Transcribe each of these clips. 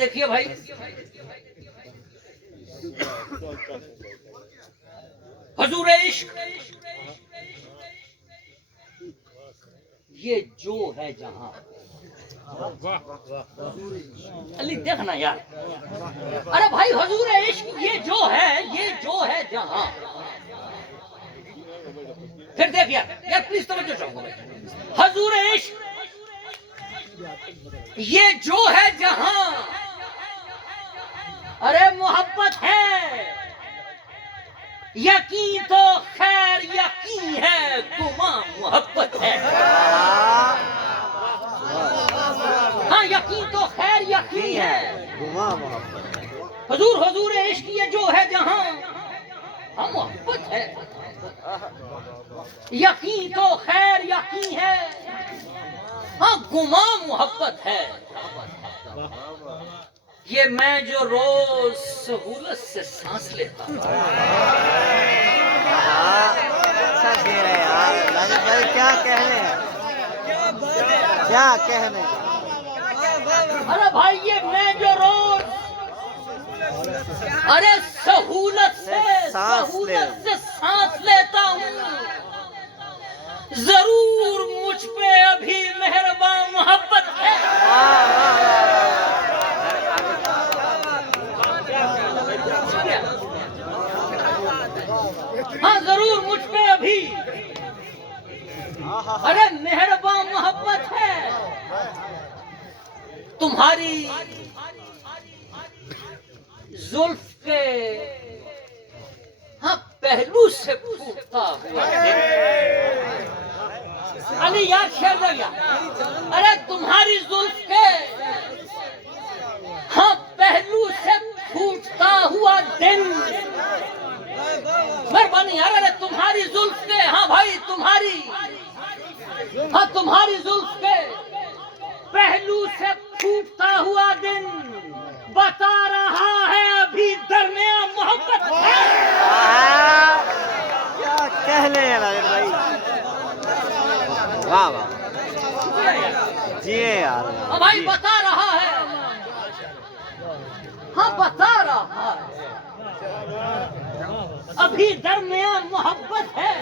देखिए भाई, हुजूर इश्क ये जो है जहां, अली देखना यार, अरे भाई हुजूर इश्क ये जो है जहां। फिर देख यार प्लीज तवज्जो चाहूंगा भाई, हुजूर इश्क ये जो है जहां, अरे मोहब्बत है यकीन तो खैर यकीन है, गुमा मोहब्बत है। हाँ यकीन तो खैर यकीन है, गुमा मोहब्बत। हुजूर इश्क ये जो है जहां, हाँ मोहब्बत है, यकीन तो खैर यकीन है, हाँ गुमा मोहब्बत है। ये मैं जो रोज सहूलत से सांस लेता हूँ। अच्छा शेर है यार लाजिब भाई, क्या कहने हैं, क्या कहने। अरे भाई ये मैं जो रोज, अरे सहूलत से सांस लेता हूँ, जरूर मुझ पे अभी मेहरबान मोहब्बत है। हाँ जरूर मुझ पे अभी, अरे मेहरबान मोहब्बत है। तुम्हारी जुल्फ के हाँ पहलू से फूटता हुआ, अली यार शेर दे गया, अरे तुम्हारी जुल्फ के हाँ पहलू से फूटता हुआ दिन, मेहरबानी यार, अरे तुम्हारी जुल्फ के, हाँ भाई तुम्हारी जुल्फ के पहलू से फूटता हुआ दिन बता रहा है अभी दरमियान मोहब्बत है। क्या कहने हैं लाजिब भाई, वाह वाह जी यार। हाँ भाई बता रहा है, हाँ बता रहा है अभी दरमियान मोहब्बत है।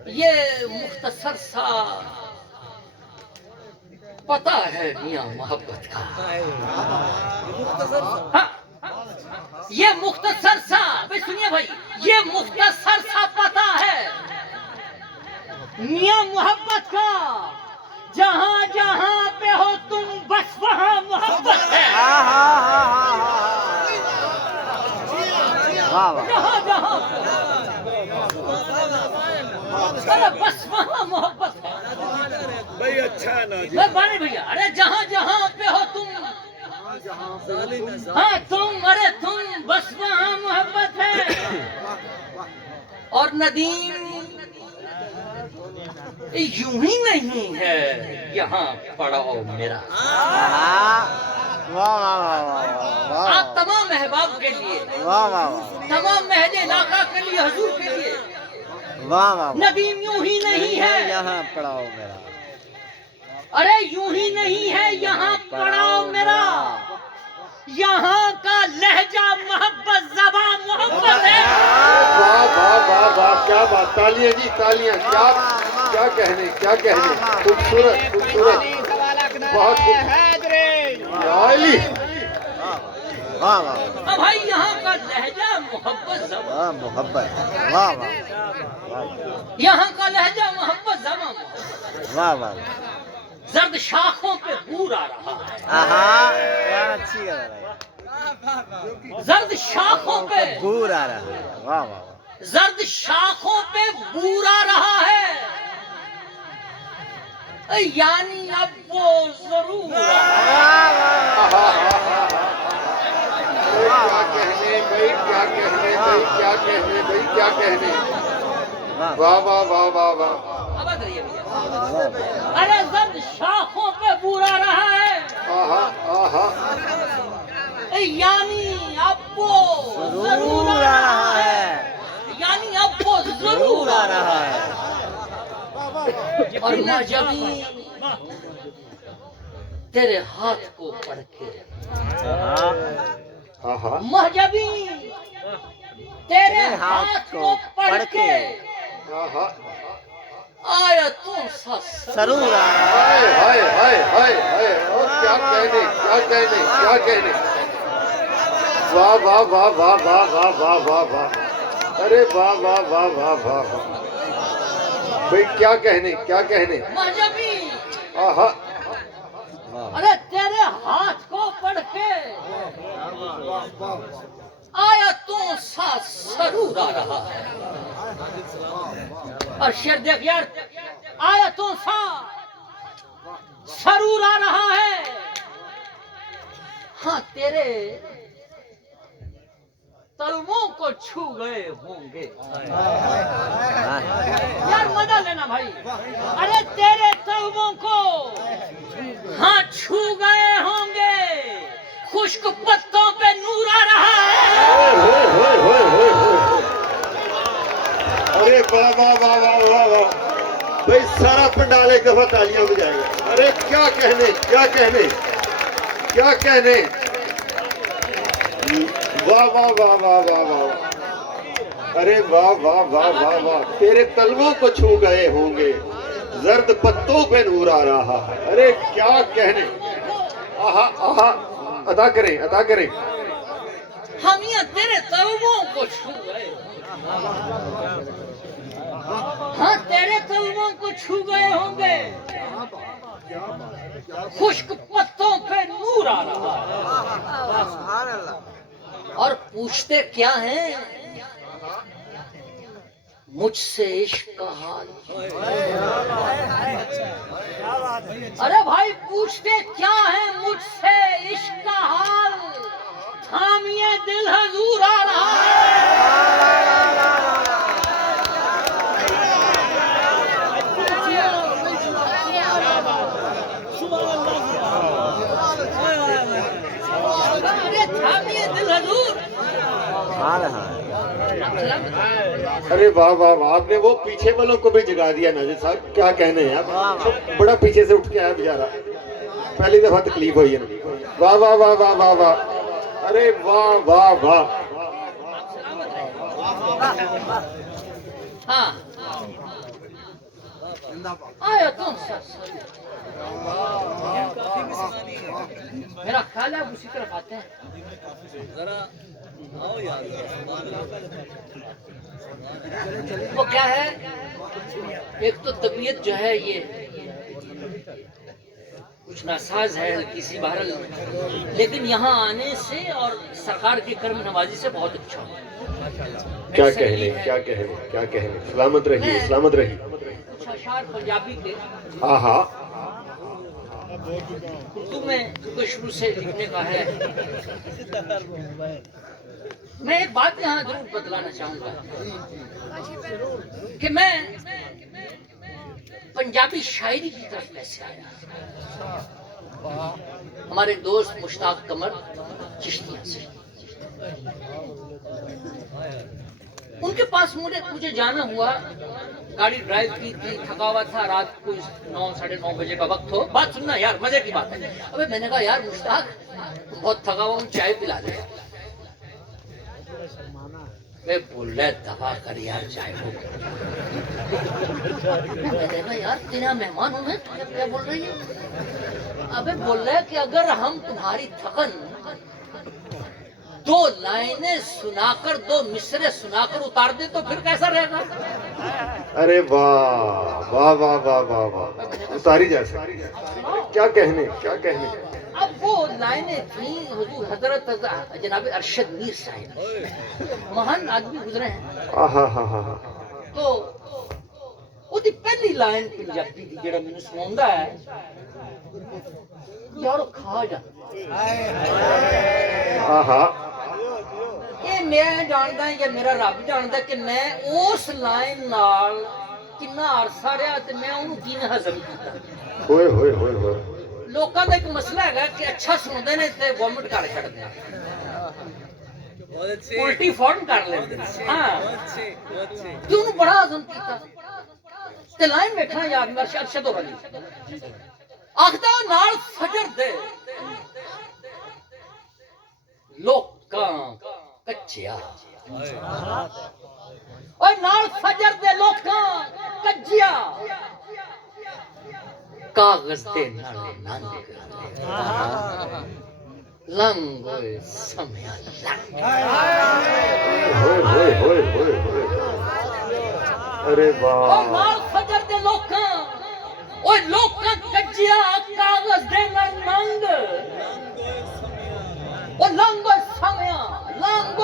ये मुख्तसर सा पता है मियां मोहब्बत का, हाँ ये मुख्तसर सा, भाई सुनिए भाई, ये मुख्तसर सा पता है मियां मोहब्बत का, जहां जहां पे हो तुम बस वहां मोहब्बत है। जहां जहां अरे बस वहां मोहब्बत है भाई। अच्छा है ना जी मेहरबानी भैया, अरे जहां जहां पे हो तुम, हाँ तुम, अरे तुम बस वहां मोहब्बत है। और नदीम यूं ही नहीं है यहाँ पड़ाओ मेरा। आप तमाम महबाब के लिए, तमाम महले इलाका के लिए, हुजूर के लिए, नदीम यूं ही नहीं है यहाँ पड़ाओ मेरा, अरे यूं ही नहीं है यहाँ पड़ाओ मेरा, यहाँ का लहजा मोहब्बत, ज़बान मोहब्बत है। वाह वाह वाह वाह, क्या बात, तालियां जी तालियां, क्या क्या कहने, क्या कहने, खूबसूरत खूबसूरत, बहुत वाह वाह। अब भाई यहाँ का लहजा मोहब्बत, ज़बान मोहब्बत, वाह वाह, यहाँ का लहजा मोहब्बत, ज़बान, वाह वाह। जर्द शाखों पे बूर आ रहा है, क्या अच्छी है, जर्द शाखों पे बूर आ रहा है, वाह वाह। जर्द शाखों पे बूर आ रहा है, यानी अब वो जरूर क्या कहने भाई, क्या कहने भाई, क्या कहने भाई, क्या कहने, वाह वाह वाह वाह वाह। अरे जर्द शाखों पे बूरा रहा है, यानी अब वो जरूर आ रहा है, यानी अब वो जरूर आ रहा है। और मजबी तेरे हाथ को पढ़ के आहा महजबी तेरे हाथ को पढ़ के आहा आयतों सा जरूर हाय हाय हाय हाय हाय और क्या कहने क्या कहने क्या कहने वाह वाह वाह वाह वाह वाह वाह वाह वाह अरे वाह वाह वाह वाह वाह वाह भाई क्या कहने महजबी आहा अरे तेरे हाथ को पढ़ के आयतों सा सरूर आ रहा है। और शेर देख यार, आयतों सा सरूर आ रहा है। हाँ तेरे तलवों को छू गए होंगे। यार मजा लेना भाई। अरे तेरे तलवों को हाँ छू गए होंगे, खुश्क पत्तों पे नूर आ रहा है। होए, होए, होए, होए। अरे वाह वाह वाह वाह वाह वाह भाई सारा पंडाल एक दफा तालियां बजाएगा। अरे क्या कहने क्या कहने क्या कहने वाह वाह वाह वाह वाह वाह अरे वाह वाह वाह वाह वाह तेरे तलवों को छू गए होंगे, जर्द पत्तों पे नूर आ रहा है। अरे क्या कहने आहा आहा अदा करें अदा करें। हम यहाँ तेरे तलवों को छू गए। हाँ तेरे तलवों को छू गए होंगे, खुश्क पत्तों पे नूर आ रहा है। और पूछते क्या हैं मुझसे इश्क का हाल। अरे भाई पूछते क्या है मुझसे इश्क का हाल, थामिए दिल हजूर आ रहा है। अरे थामिए दिल हजूर। अरे वाह वाह वाह आपने वो पीछे वालों को भी जगा दिया नाजिर साहब। क्या कहने हैं आप, बड़ा पीछे से उठ के आया बेचारा, पहली दफा तकलीफ हुई है ना। वाह वाह वाह वाह वाह वाह अरे वाह वाह वाह हाँ आया तुम मेरा ख्याल है आप उसी तरफ आते हैं। वो क्या है, एक तो तबीयत जो है ये कुछ नासाज है किसी बहरल, लेकिन यहाँ आने से और सरकार की कर्म नवाजी से बहुत अच्छा हुआ। क्या कहने क्या कहने क्या कहने। सलामत रहिए सलामत रहिए। कुछ अशार पंजाबी के आहा उर्दू में क्योंकि शुरू से लिखने का है। मैं एक बात यहाँ जरूर बतलाना चाहूंगा कि मैं पंजाबी शायरी की तरफ कैसे आया। हमारे दोस्त मुश्ताक कमर चिश्तिया से, उनके पास मुझे जाना हुआ, गाड़ी ड्राइव की थी, थका हुआ था, रात को 9 साढ़े 9 बजे का वक्त हो। बात सुनना यार, मजे की बात है। अबे मैंने कहा यार मुश्ताक बहुत थका हुआ हूँ, चाय पिला दे। वे बोल रहे दवा कर यार चाय को। मैंने कहा यार तेरा मेहमान हूँ मैं, क्या बोल रही है। अबे बोल रहे कि अगर हम तुम्हारी थकन 2 लाइनें सुनाकर 2 मिसरे सुनाकर उतार दे तो फिर कैसा रहेगा। अरे वाह वाह वाह वाह वाह वाह उतारी जा सकती। क्या कहने क्या कहने। अब वो लाइनें थी हुजूर हजरत जनाब अरशद मीर साहिब, महान आदमी गुजरे हैं। आहा हा हा हा तो ਉਹਦੀ पहली लाइन पंजाबी ਦੀ ਜਿਹੜਾ ਮੈਨੂੰ ਸੁਣਾਉਂਦਾ ਹੈ ਯਾਰ ਉਹ ਖਾ ਜਾ। आहा ਇਹ ਮੈਂ ਜਾਣਦਾ ਜਾਂ ਮੇਰਾ ਰੱਬ ਜਾਣਦਾ ਕਿ ਮੈਂ ਉਸ ਲਾਈਨ ਨਾਲ ਕਿੰਨਾ ਅਰਸਾ ਰਿਹਾ ਤੇ ਮੈਂ ਉਹਨੂੰ ਕਿਵੇਂ ਹਜ਼ਮ ਕੀਤਾ। होए होए होए होए ਲੋਕਾਂ ਦਾ ਇੱਕ ਮਸਲਾ ਹੈਗਾ ਕਿ ਅੱਛਾ ਸੁਣਦੇ ਨੇ ਤੇ ਵੋਮਿਟ ਕਰ ਛੱਡਦੇ ਆ, ਉਲਟੀ ਫੌਰਨ ਕਰ ਲੈਂਦੇ ਨੇ। ਹਾਂ ਤੇ ਉਹਨੂੰ ਬੜਾ ਹਜ਼ਮ ਕੀਤਾ। ਤੇ ਲਾਈਨ ਵੇਖਣਾ ਯਾਰ ਅਰਸ਼ਦ ਹੋ ਰਹੀ आखदा नाल फजर दे लोकां कच्चिया और नाल फजर दे लोकां कच्चिया कागज दे नाल नंग लंगोए समया लंग अरे और वाह नाल फजर दे लोकां ओए लोकां कच्चिया कागज दे नाल नंग ओ लंगोए समया लंग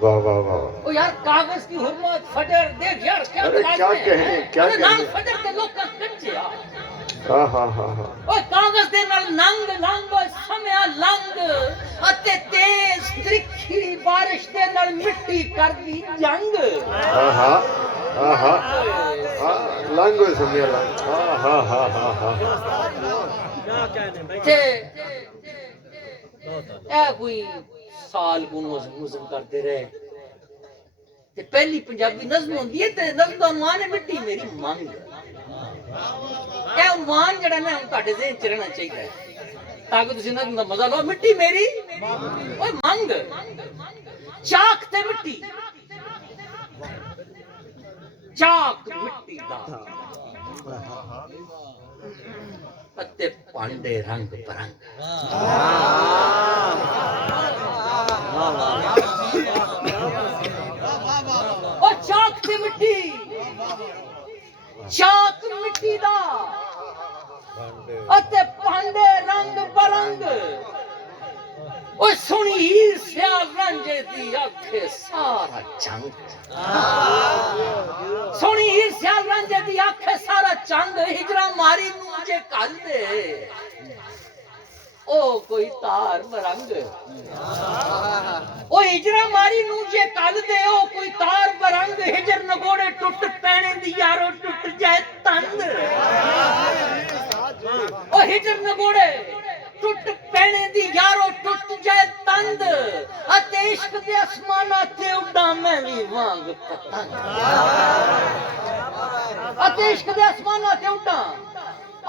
वाह वाह वाह ओ यार कागज की हुर्मत फजर देख यार क्या अरे क्या कहने क्या नाल कहने फजर दे लोकां कच्चिया हाँ ओए कागज दे नाल नंग लंगोए समया लंग अते तेज त्रिखी बारिश दे नाल मिट्टी कर दी जंग लंगो समय लंग ते ए कोई साल को नज़म करते रहे ते पहली पंजाबी नज़म होंदी है ते नज़म दा उन्वान है मिट्टी मेरी मंग ए उन्वान जड़ा ना ਤੁਹਾਡੇ ज़हन च रहना चाहिए ताकि तुसी नज़म दा मजा लो मिट्टी मेरी ओए मंग चाक ते मिट्टी चाक मिट्टी दा अते पांडे रंग बरंग ओ चाक ते मिट्टी चाक मिट्टी दा अते पांडे रंग बरंग ओ सुनी हीर सियाल रांझे दी आखे सारा चंग सुनी हीर सियाल रांझे दी आखे सारा चंग हिजरा मारी नू जे कल दे ओ कोई तार बरंग ओ हिजरा मारी नू जे कल दे ओ कोई तार बरंग हिजर नगोड़े टुट पैने दी यारो टुट जाए तंद ओ हिजर नगोड़े टुट पैने दी यारो टुट जाए तंद अते इश्क दे आसमाना ते उड़ा मैं भी वांग पतंग अते इश्क दे आसमाना ते उड़ा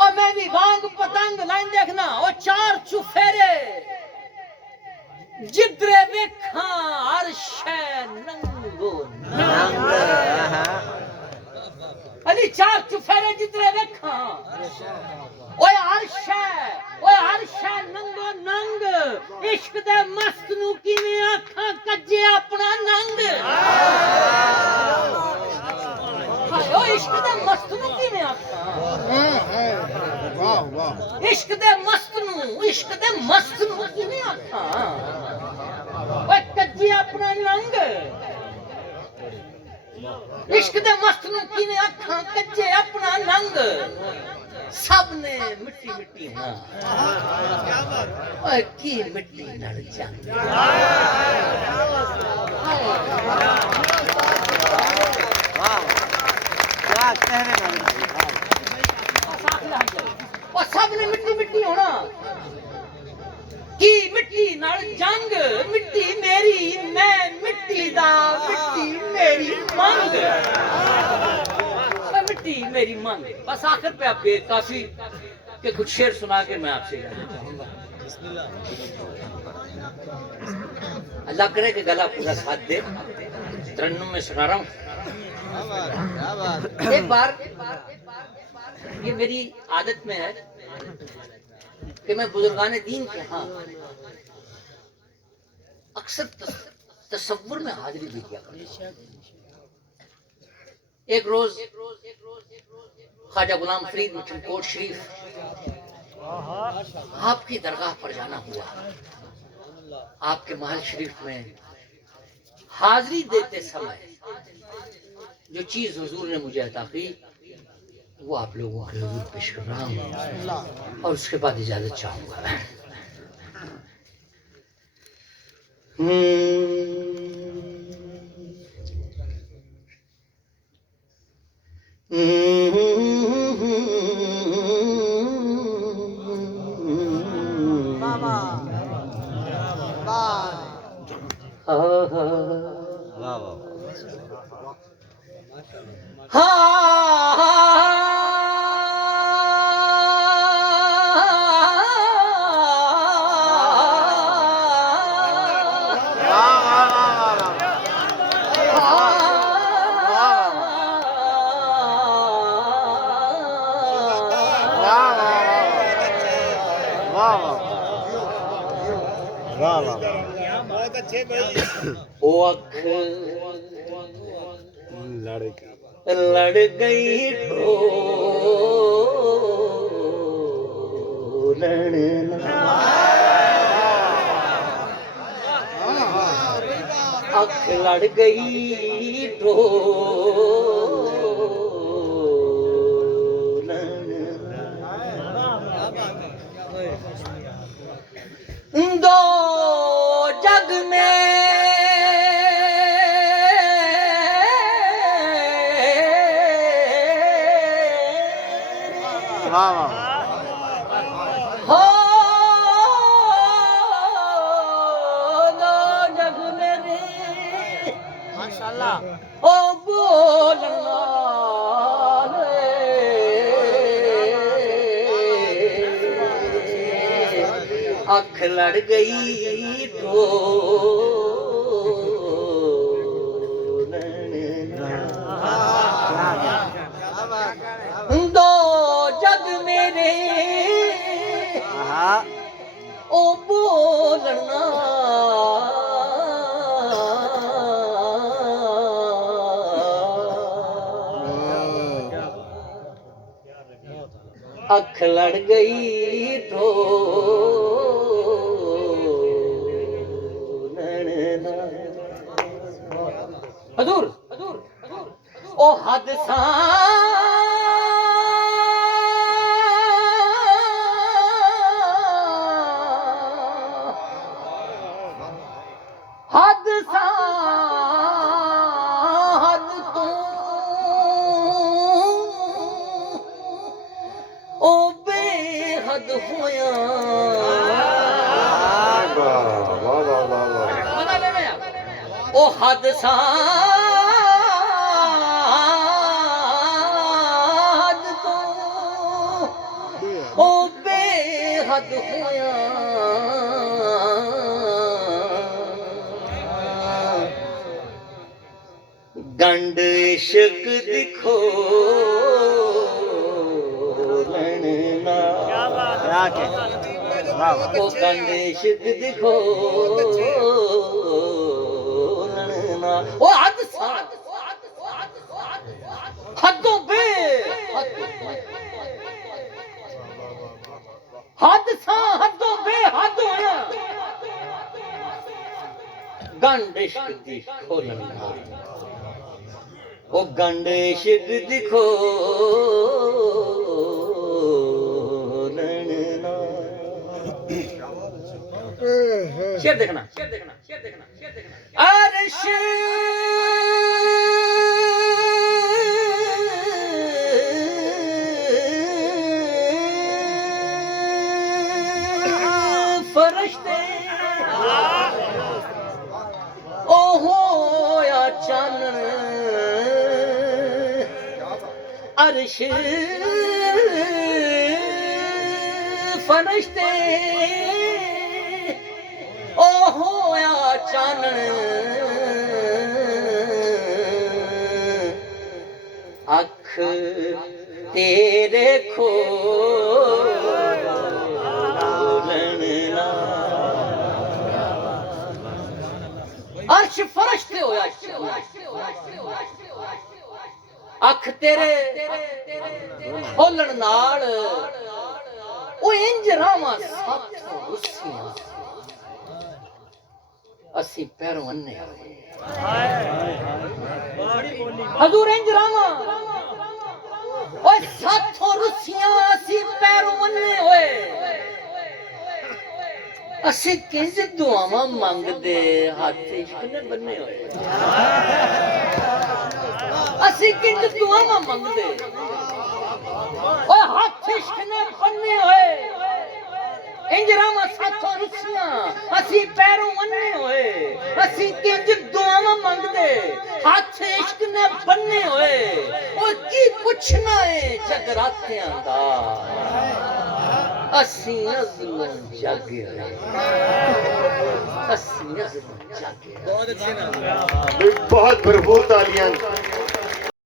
और मैं भी वांग पतंग लाइन देखना और चार चुफेरे जिद्रे वेखा अर्श नंगो नंग अली चार चुफेरे जिद्रे वेखा ओए अर्श नंगो नंग इश्क दे मस्त नू किवें आखां कज्जे अपना नंग ओ इश्क दे मस्त नू किवें आखां इश्क दे मस्त नू किवें आखां ओए कज्जे अपना नंग इश्क दे मस्त नू किवें आखां कज्जे अपना नंग सब ने मिट्टी मिट्टी होना ओए की मिट्टी नाल जंग क्या कहने वाले और सब ने मिट्टी मिट्टी होना की मिट्टी नाल जंग मिट्टी मेरी मैं मिट्टी दा मिट्टी मेरी मंग मिट्टी मेरी मंग बस आखिर पे आप काफी के कुछ शेर सुना के मैं आपसे जाना चाहूंगा अल्लाह करे कि गला पूरा साथ दे तरन्नुम में सुना रहा हूँ एक बार ये मेरी आदत में है कि मैं बुजुर्गाने दीन के यहाँ अक्सर तसव्वुर में हाजिरी भी किया करता। एक रोज ख्वाजा गुलाम फरीद मिठनकोट शरीफ आपकी दरगाह पर जाना हुआ। आपके महल शरीफ में हाजिरी देते समय जो चीज हुजूर ने मुझे अता की वो आप लोगों के हुजूर पेश कर रहा हूँ और उसके बाद इजाजत चाहूंगा। हाँ ओ अख लड़ गई ढोलन अख लड़ गई ढोलन दो जग में वाह वाह हो दो जग में रे माशाल्लाह ओ बोलना रे अख लड़ गई दो जग मेरे हाँ ओ बोलना अख लड़ गई तो हजूर ओ हद सा हद सा हद तू ओ बेहद होया वाह वाह वाह वाह वाह बता लेना यार ओ हद सा हद तू ओ बेहद होया गंड इश्क दिखो लड़ना क्या के वाह वाह ओ गंड इश्क दिखो लड़ना ओ हद सा हदों बे हद सा हदों बे हद होया गंड इश्क दिखो लड़ना ओ गंड इश्क दिखो लड़ना शेर देखना शेर देखना शेर देखना शेर देखना अर्श फरिश्ते ओ होया चानन अर्श फरिश्ते ओ होया चानन अख तेरे खोलना अर्श फरिश्ते होया अख तेरे खोलण नाल ओ इंज रावां साथों रुसियां असी पैरों अन्ने हजूर इंज रावां ओ साथों रुसियां असी पैरों अन्ने होए असी किंज दुआवां मंगदे हाथ इश्क ने बन्ने होए असी किंज दुआवां मंगदे ओ हाथ इश्क ने बन्ने होए इंज रावां साथों रुसियां असी पैरों अन्ने होए असी किंज दुआवां मंगदे हाथ इश्क ने बन्ने होए ओ की पुछना है जगरातियां दा असी अज़लों जागे असी अज़लों जागे बहुत भरपूर तालियां